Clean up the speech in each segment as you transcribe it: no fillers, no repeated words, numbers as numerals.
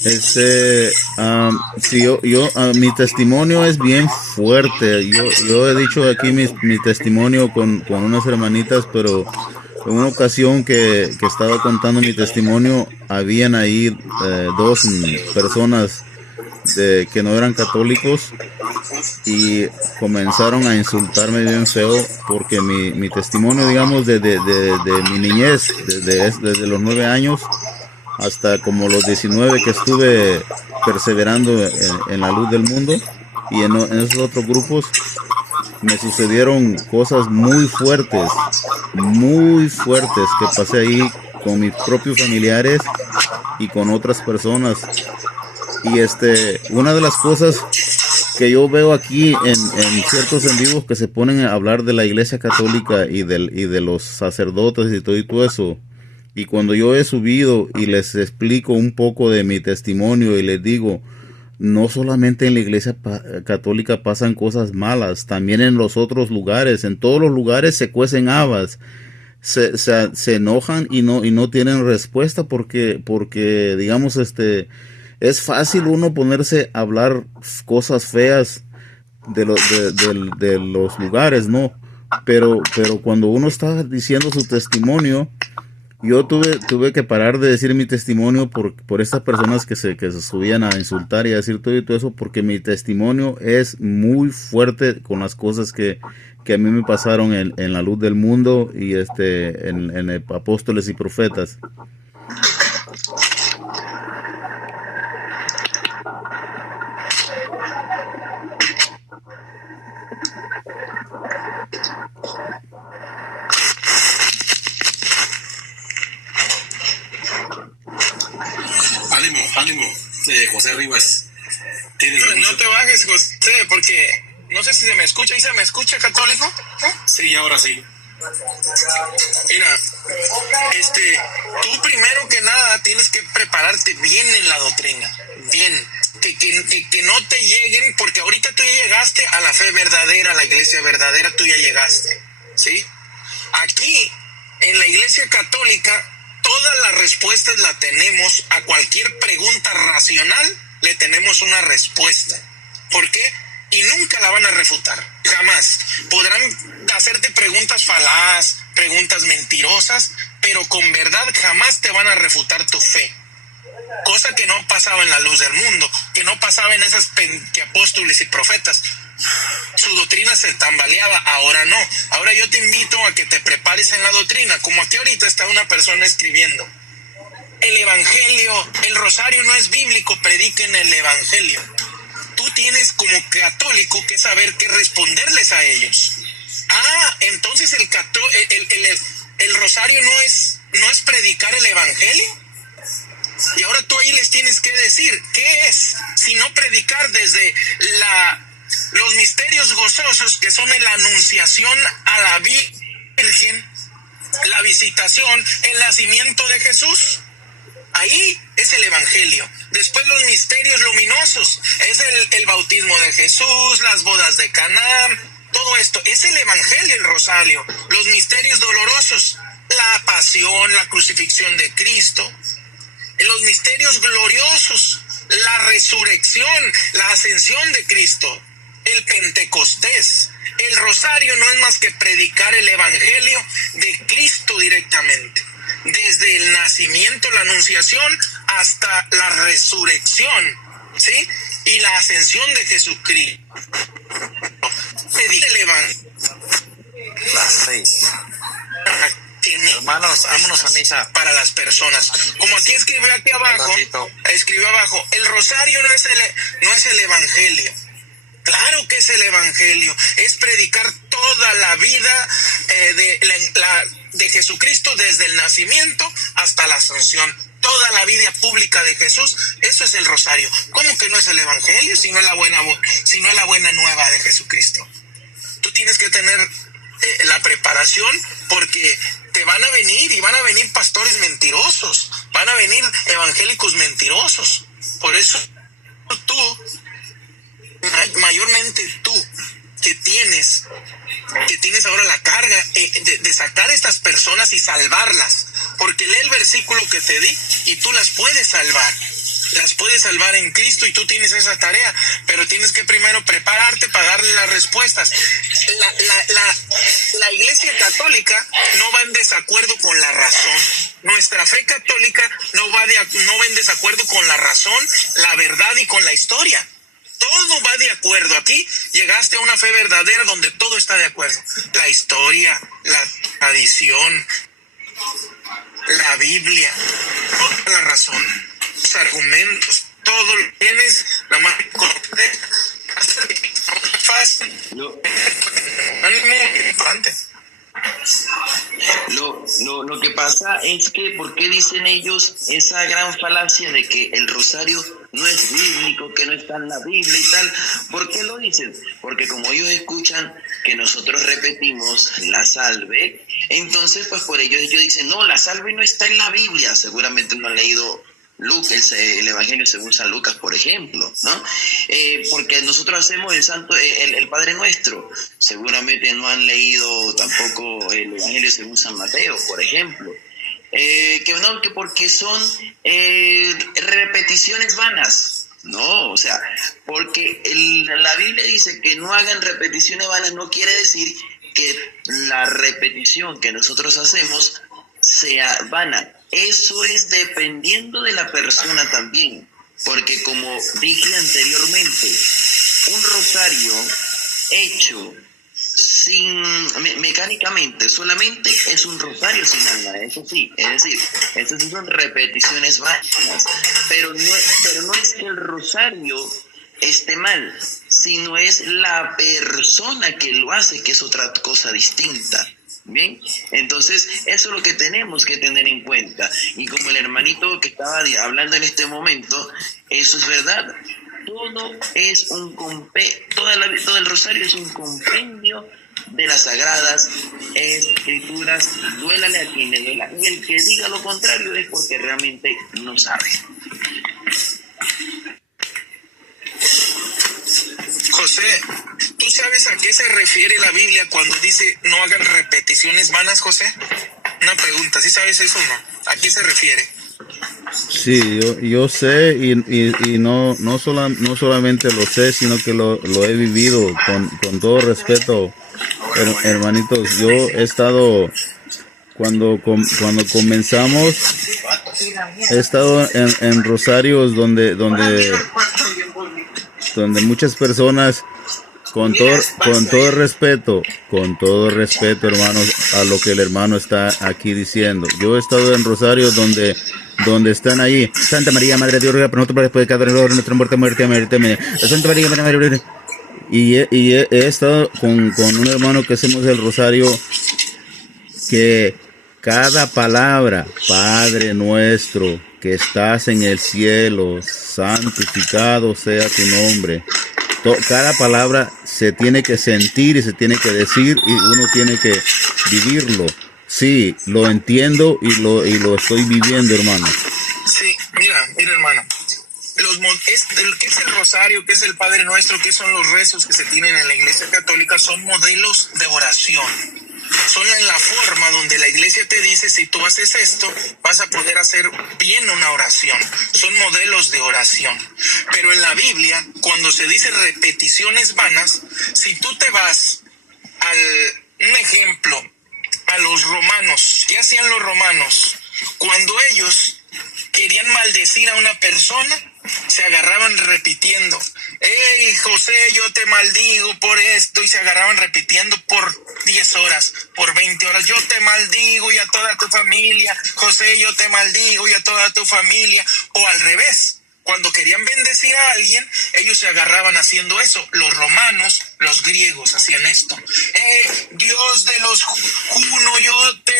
Sí, mi testimonio es bien fuerte. Yo he dicho aquí mi testimonio con unas hermanitas, pero en una ocasión que estaba contando mi testimonio, habían ahí dos personas que no eran católicos y comenzaron a insultarme bien feo porque mi testimonio, digamos, de mi niñez, desde los 9 años hasta como los 19 que estuve perseverando en la luz del mundo y en esos otros grupos, me sucedieron cosas muy fuertes que pasé ahí con mis propios familiares y con otras personas. Y una de las cosas que yo veo aquí en ciertos en vivos que se ponen a hablar de la Iglesia Católica y de los sacerdotes y todo eso, y cuando yo he subido y les explico un poco de mi testimonio y les digo, no solamente en la Iglesia Católica pasan cosas malas, también en los otros lugares, en todos los lugares se cuecen habas, se enojan y no tienen respuesta porque digamos, es fácil uno ponerse a hablar cosas feas de los lugares, ¿no? Pero cuando uno está diciendo su testimonio, yo tuve que parar de decir mi testimonio por estas personas que se subían a insultar y a decir todo y todo eso, porque mi testimonio es muy fuerte con las cosas que a mí me pasaron en la luz del mundo y en Apóstoles y Profetas. Ánimo, ánimo, José Rivas. No te bajes, José, porque no sé si se me escucha. ¿Y se me escucha, católico? Sí, ahora sí. Mira, tú primero que nada tienes que prepararte bien en la doctrina, bien, que no te lleguen, porque ahorita tú ya llegaste a la fe verdadera, a la iglesia verdadera, tú ya llegaste, ¿sí? Aquí, en la iglesia católica, todas las respuestas las tenemos. A cualquier pregunta racional le tenemos una respuesta. ¿Por qué? Y nunca la van a refutar, jamás. Podrán hacerte preguntas falaz, preguntas mentirosas, pero con verdad jamás te van a refutar tu fe. Cosa que no pasaba en la luz del mundo, que no pasaba en esas apóstoles y profetas. Su doctrina se tambaleaba, ahora no. Ahora yo te invito a que te prepares en la doctrina, como aquí ahorita está una persona escribiendo. El evangelio, el rosario no es bíblico, prediquen el evangelio. Tú tienes como católico que saber qué responderles a ellos. Entonces el rosario no es predicar el evangelio. Y ahora tú ahí les tienes que decir, ¿qué es? Si no predicar desde los misterios gozosos, que son la anunciación a la Virgen, la visitación, el nacimiento de Jesús. Ahí es el evangelio. Después los misterios luminosos, es el bautismo de Jesús, las bodas de Caná, todo esto es el evangelio, el rosario. Los misterios dolorosos, la pasión, la crucifixión de Cristo. Los misterios gloriosos, la resurrección, la ascensión de Cristo, el Pentecostés. El rosario no es más que predicar el evangelio de Cristo directamente, desde el nacimiento, la anunciación, hasta la resurrección, ¿sí? Y la ascensión de Jesucristo. El evangelio. Las 6. Hermanos, vámonos a misa. Para las personas. Como aquí escribió abajo, el rosario no es el evangelio. Claro que es el evangelio. Es predicar toda la vida de Jesucristo, desde el nacimiento hasta la ascensión. Toda la vida pública de Jesús. Eso es el rosario. ¿Cómo que no es el evangelio si no es la buena nueva de Jesucristo? Tú tienes que tener la preparación, porque te van a venir pastores mentirosos, van a venir evangélicos mentirosos. Por eso tú, mayormente tú, que tienes ahora la carga de sacar a estas personas y salvarlas, porque lee el versículo que te di y tú las puedes salvar. las puedes salvar en Cristo y tú tienes esa tarea, pero tienes que primero prepararte para darle las respuestas. La Iglesia Católica no va en desacuerdo con la razón. Nuestra fe católica no va en desacuerdo con la razón, la verdad y con la historia. Todo va de acuerdo. Aquí llegaste a una fe verdadera donde todo está de acuerdo. La historia, la tradición, la Biblia, toda la razón, los argumentos, todo lo tienes, la más completa, fácil, Lo, muy importante. lo que pasa es que, ¿por qué dicen ellos esa gran falacia de que el rosario no es bíblico, que no está en la Biblia y tal? ¿Por qué lo dicen? Porque como ellos escuchan que nosotros repetimos la salve, entonces pues por ellos dicen, no, la salve no está en la Biblia. Seguramente no han leído Lucas, el Evangelio según San Lucas, por ejemplo, ¿no? Porque nosotros hacemos el Padre Nuestro. Seguramente no han leído tampoco el Evangelio según San Mateo, por ejemplo. Que porque son repeticiones vanas. No, o sea, porque la Biblia dice que no hagan repeticiones vanas, no quiere decir que la repetición que nosotros hacemos sea vana. Eso es dependiendo de la persona también, porque como dije anteriormente, un rosario hecho mecánicamente solamente es un rosario sin alma, eso sí, es decir, estas son repeticiones vanas, pero no es que el rosario esté mal, sino es la persona que lo hace, que es otra cosa distinta. Bien, entonces eso es lo que tenemos que tener en cuenta. Y como el hermanito que estaba hablando en este momento, eso es verdad. Todo el rosario es un compendio de las sagradas escrituras, duélale a quien le duela. Y el que diga lo contrario es porque realmente no sabe. José, ¿tú sabes a qué se refiere la Biblia cuando dice no hagan repeticiones vanas, José? Una pregunta, ¿sí sabes eso o no? ¿A qué se refiere? Sí, yo sé y no solamente lo sé, sino que lo he vivido con todo respeto, hermanitos. Yo he estado, cuando comenzamos, he estado en rosarios donde muchas personas, con todo respeto, hermanos, a lo que el hermano está aquí diciendo. Yo he estado en rosarios donde están ahí, Santa María, Madre de Dios, ruega por nosotros después de cada error, nuestra muerte, Santa María, Madre. Y he estado con un hermano que hacemos el rosario, que cada palabra, Padre nuestro que estás en el cielo, santificado sea tu nombre. Cada palabra se tiene que sentir y se tiene que decir y uno tiene que vivirlo. Sí, lo entiendo y lo estoy viviendo, hermano. Sí, mira hermano, ¿qué es el rosario? ¿Qué es el Padre Nuestro? ¿Qué son los rezos que se tienen en la Iglesia Católica? Son modelos de oración. Son en la forma donde la Iglesia te dice, si tú haces esto, vas a poder hacer bien una oración. Son modelos de oración. Pero en la Biblia, cuando se dice repeticiones vanas, si tú te vas un ejemplo, a los romanos, ¿qué hacían los romanos? Cuando ellos querían maldecir a una persona, se agarraban repitiendo, hey José, yo te maldigo por esto, y se agarraban repitiendo por 10 horas, por 20 horas, yo te maldigo y a toda tu familia, José, yo te maldigo y a toda tu familia, o al revés. Cuando querían bendecir a alguien, ellos se agarraban haciendo eso. Los romanos, los griegos hacían esto. Dios de los junos, yo te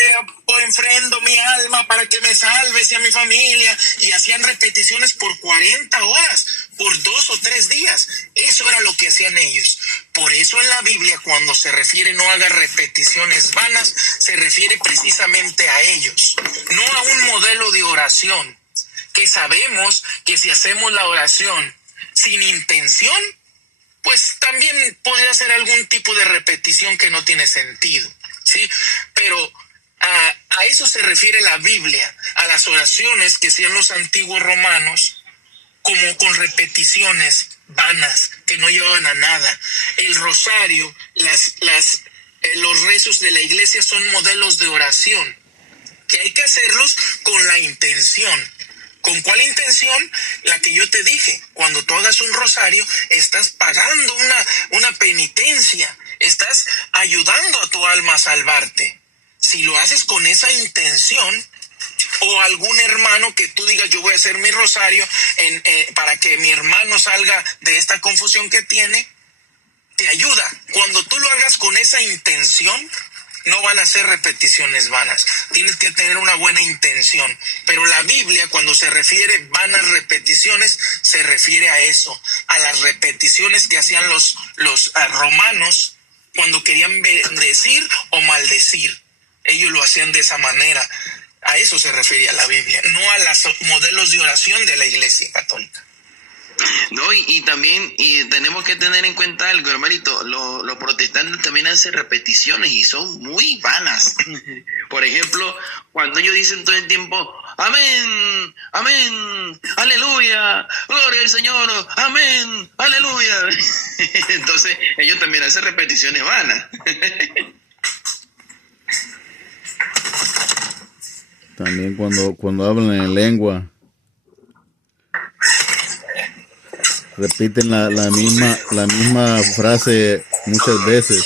ofrendo mi alma para que me salves y a mi familia. Y hacían repeticiones por 40 horas, por 2 o 3 días. Eso era lo que hacían ellos. Por eso en la Biblia, cuando se refiere no haga repeticiones vanas, se refiere precisamente a ellos, no a un modelo de oración. Que sabemos que si hacemos la oración sin intención, pues también podría ser algún tipo de repetición que no tiene sentido, ¿sí? Pero a eso se refiere la Biblia, a las oraciones que hacían los antiguos romanos como con repeticiones vanas que no llevan a nada. El rosario, los rezos de la iglesia son modelos de oración, que hay que hacerlos con la intención. ¿Con cuál intención? La que yo te dije. Cuando tú hagas un rosario, estás pagando una penitencia, estás ayudando a tu alma a salvarte. Si lo haces con esa intención, o algún hermano que tú digas, yo voy a hacer mi rosario para que mi hermano salga de esta confusión que tiene, te ayuda. Cuando tú lo hagas con esa intención, no van a ser repeticiones vanas. Tienes que tener una buena intención. Pero la Biblia, cuando se refiere vanas repeticiones, se refiere a eso, a las repeticiones que hacían los romanos cuando querían bendecir o maldecir. Ellos lo hacían de esa manera. A eso se refería la Biblia, no a los modelos de oración de la Iglesia Católica. No, y también tenemos que tener en cuenta algo, hermanito. Los protestantes también hacen repeticiones y son muy vanas. Por ejemplo, cuando ellos dicen todo el tiempo, amén, amén, aleluya, gloria al Señor, amén, aleluya. Entonces, ellos también hacen repeticiones vanas. También cuando hablan en lengua, repiten la misma frase muchas veces.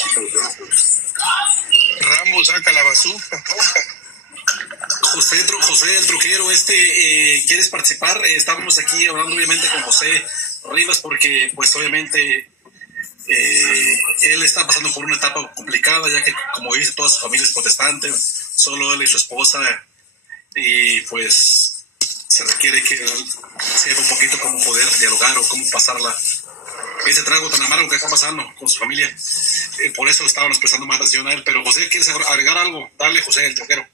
Rambo saca la bazooka. José el Trujero, ¿quieres participar? Estábamos aquí hablando obviamente con José Rivas porque pues obviamente él está pasando por una etapa complicada, ya que como dice, toda su familia es protestante, solo él y su esposa, y pues se requiere que él sepa un poquito cómo poder dialogar o cómo pasarla ese trago tan amargo que está pasando con su familia. Por eso estábamos prestando más atención a él. Pero José, ¿quieres agregar algo? Dale, José el Trujero.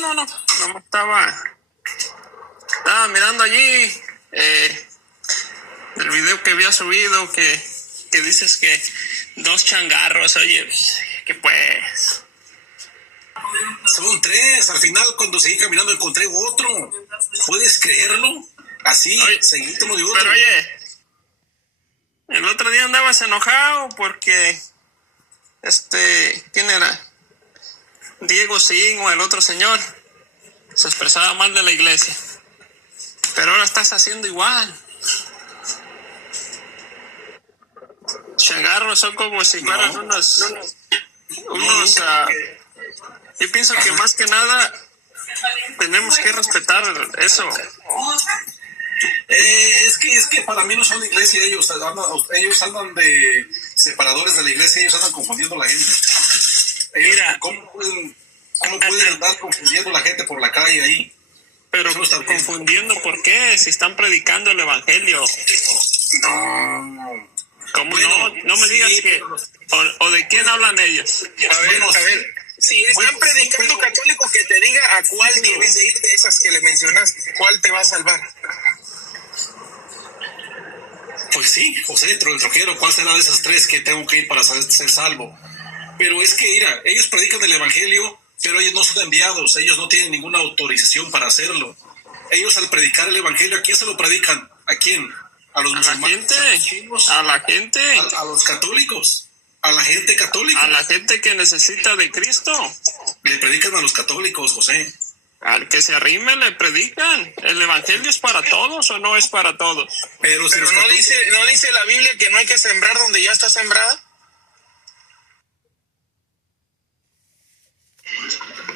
No, estaba mirando allí el video que había subido que dices que 2 changarros, oye, que pues... Son 3, al final cuando seguí caminando encontré otro. ¿Puedes creerlo? Así, seguí uno de otro. Pero oye, el otro día andabas enojado porque ¿quién era? Diego Sin o el otro señor se expresaba mal de la iglesia, pero ahora estás haciendo igual. Changarros son como si fueran unos yo pienso que más que nada tenemos que respetar eso. Es que para mí no son iglesia, ellos andan de separadores de la iglesia, ellos andan confundiendo a la gente. Mira, ¿cómo pueden andar confundiendo a la gente por la calle ahí? Pero no confundiendo, ¿por qué? Si están predicando el evangelio. No. ¿Cómo bueno, no me digas sí, que... O de quién hablan ellos? A ver. Si están predicando católicos, que te diga a cuál debes de ir de esas que le mencionaste, cuál te va a salvar. Pues sí, José, el Trujero, ¿cuál será de esas 3 que tengo que ir para ser salvo? Pero es que, mira, ellos predican el evangelio, pero ellos no son enviados, ellos no tienen ninguna autorización para hacerlo. Ellos al predicar el evangelio, ¿a quién se lo predican? ¿A quién? ¿A los musulmanes? ¿A la gente? ¿A los católicos? ¿A la gente católica? A la gente que necesita de Cristo. Le predican a los católicos, José. Al que se arrime le predican. ¿El evangelio es para todos o no es para todos? Pero no dice la Biblia que no hay que sembrar donde ya está sembrada.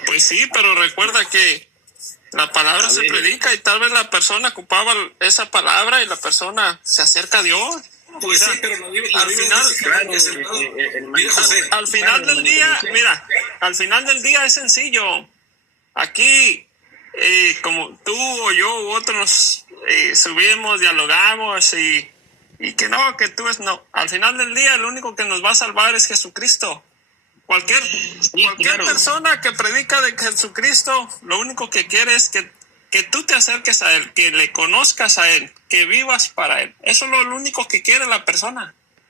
Pues sí, pero recuerda que la palabra se predica y tal vez la persona ocupaba esa palabra y la persona se acerca a Dios. Pues sí, pero al final del día, mira, al final del día es sencillo. Aquí, como tú o yo u otros subimos, dialogamos y que no, que tú es no. Al final del día, el único que nos va a salvar es Jesucristo. Cualquier persona que predica de Jesucristo, lo único que quiere es que tú te acerques a Él, que le conozcas a Él, que vivas para Él. Eso es lo único que quiere la persona.